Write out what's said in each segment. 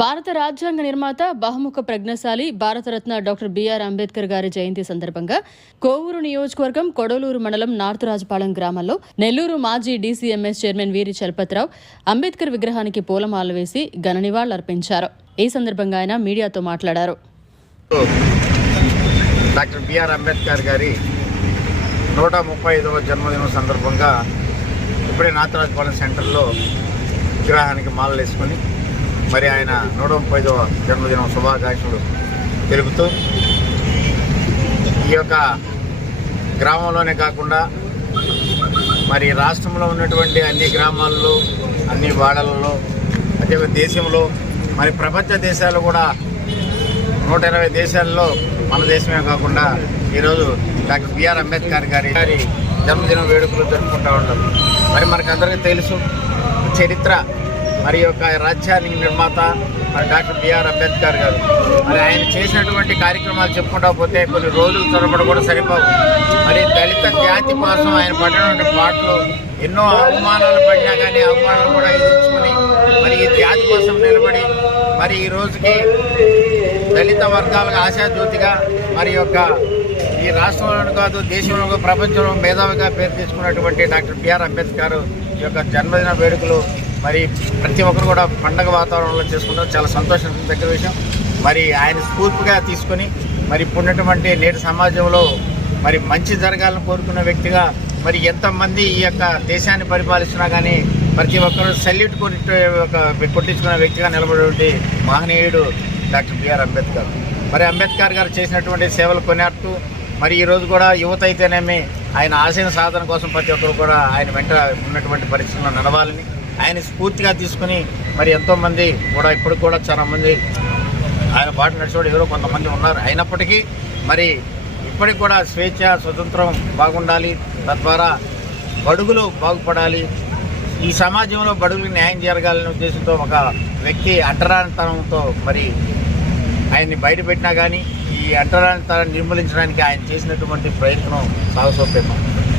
భారత రాజ్యాంగ నిర్మాత బహుముఖ ప్రజ్ఞశాలి భారతరత్న డాక్టర్ బిఆర్ అంబేద్కర్ గారి జయంతి సందర్భంగా కోవూరు నియోజకవర్గం కొడలూరు మండలం నార్త్ రాజపాలెం గ్రామంలో నెల్లూరు మాజీ డీసీఎంఎస్ చైర్మన్ వీరి చలపతిరావు అంబేద్కర్ విగ్రహానికి పూలమాల వేసి ఘన నివాళులర్పించారు. ఈ సందర్భంగా ఆయన మీడియాతో మాట్లాడారు. డాక్టర్ బిఆర్ అంబేద్కర్ గారి 135వ జన్మదినం సందర్భంగా ఇప్పుడే నార్త్ రాజపాలెం సెంటర్లో విగ్రహానికి మాలలు వేసుకొని మరి ఆయన 135వ జన్మదినం శుభాకాంక్షలు తెలుపుతూ ఈ యొక్క గ్రామంలోనే కాకుండా మరి రాష్ట్రంలో ఉన్నటువంటి అన్ని గ్రామాల్లో అన్ని వాడలలో అదే దేశంలో మరి ప్రపంచ దేశాలు కూడా 120 దేశాల్లో మన దేశమే కాకుండా ఈరోజు డాక్టర్ బిఆర్ అంబేద్కర్ గారి జన్మదిన వేడుకలు జరుపుకుంటూ ఉంటారు. మరి మనకందరికీ తెలుసు చరిత్ర మరి యొక్క రాజ్యాంగ నిర్మాత మరి డాక్టర్ బిఆర్ అంబేద్కర్ గారు. మరి ఆయన చేసినటువంటి కార్యక్రమాలు చెప్పుకుంటా పోతే కొన్ని రోజుల తరబడి కూడా సరిపోవు. మరి దళిత జాతి కోసం ఆయన పడినటువంటి పాటలు ఎన్నో అవమానాలు పడినా కానీ అవమానాలు కూడా ఎదుర్చుకుని మరి ఈ జాతి కోసం నిలబడి మరి ఈ రోజుకి దళిత వర్గాలకు ఆశాజ్యోతిగా మరి యొక్క ఈ రాష్ట్రంలోనూ కాదు దేశంలో ప్రపంచంలో మేధావిగా పేరు తీసుకున్నటువంటి డాక్టర్ బిఆర్ అంబేద్కర్ యొక్క జన్మదిన వేడుకలు మరి ప్రతి ఒక్కరు కూడా పండగ వాతావరణంలో చేసుకుంటారు. చాలా సంతోషం దగ్గర విషయం. మరి ఆయన స్ఫూర్తిగా తీసుకొని మరి ఇప్పుడున్నటువంటి నేటి సమాజంలో మరి మంచి జరగాలని కోరుకున్న వ్యక్తిగా మరి ఎంతమంది ఈ యొక్క దేశాన్ని పరిపాలిస్తున్నా కానీ ప్రతి ఒక్కరు సెల్యూట్ కొట్టించుకున్న వ్యక్తిగా నిలబడేటువంటి మహనీయుడు డాక్టర్ బిఆర్ అంబేద్కర్. మరి అంబేద్కర్ గారు చేసినటువంటి సేవలు కొనేస్తూ మరి ఈరోజు కూడా యువత అయితేనేమి ఆయన ఆశయ సాధన కోసం ప్రతి ఒక్కరు కూడా ఆయన వెంట ఉన్నటువంటి పరిస్థితుల్లో నడవాలని ఆయన స్ఫూర్తిగా తీసుకుని మరి ఎంతోమంది కూడా ఇప్పటికి కూడా చాలామంది ఆయన బాట నడిచేవాడు ఎవరో కొంతమంది ఉన్నారు. అయినప్పటికీ మరి ఇప్పటికి కూడా స్వేచ్ఛ స్వతంత్రం బాగుండాలి, తద్వారా బడుగులు బాగుపడాలి, ఈ సమాజంలో బడుగులకు న్యాయం జరగాలనే ఉద్దేశంతో ఒక వ్యక్తి అంటరానితనంతో మరి ఆయన్ని బయటపెట్టినా కానీ ఈ అంటరానితనాన్ని నిర్మూలించడానికి ఆయన చేసినటువంటి ప్రయత్నం సాహసోపేతం.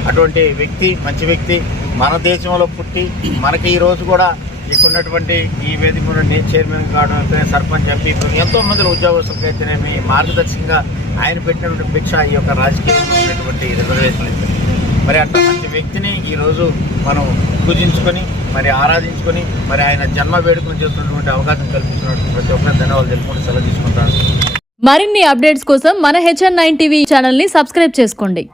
అటువంటి వ్యక్తి మంచి వ్యక్తి మన దేశంలో పుట్టి మనకి ఈరోజు కూడా ఇక్కడ ఉన్నటువంటి ఈ వేదిక నేను చైర్మన్ కావడం అయితేనే సర్పంచ్ ఎంపీ ఎంతోమంది ఉద్యోగస్తులకు అయితేనేమి మార్గదర్శకంగా ఆయన పెట్టినటువంటి భిక్ష ఈ యొక్క రాజకీయంలో ఉన్నటువంటి రిజర్వేషన్. మరి అంత మంచి వ్యక్తిని ఈరోజు మనం పూజించుకొని మరి ఆరాధించుకొని మరి ఆయన జన్మ వేడుకను చేస్తున్నటువంటి అవకాశం కల్పిస్తున్నటువంటి ప్రతి ఒక్కరు ధన్యవాదాలు తెలుపుకుంటూ సెలవు తీసుకుంటాను. మరిన్ని అప్డేట్స్ కోసం మన HN9 టీవీ ఛానల్ని సబ్స్క్రైబ్ చేసుకోండి.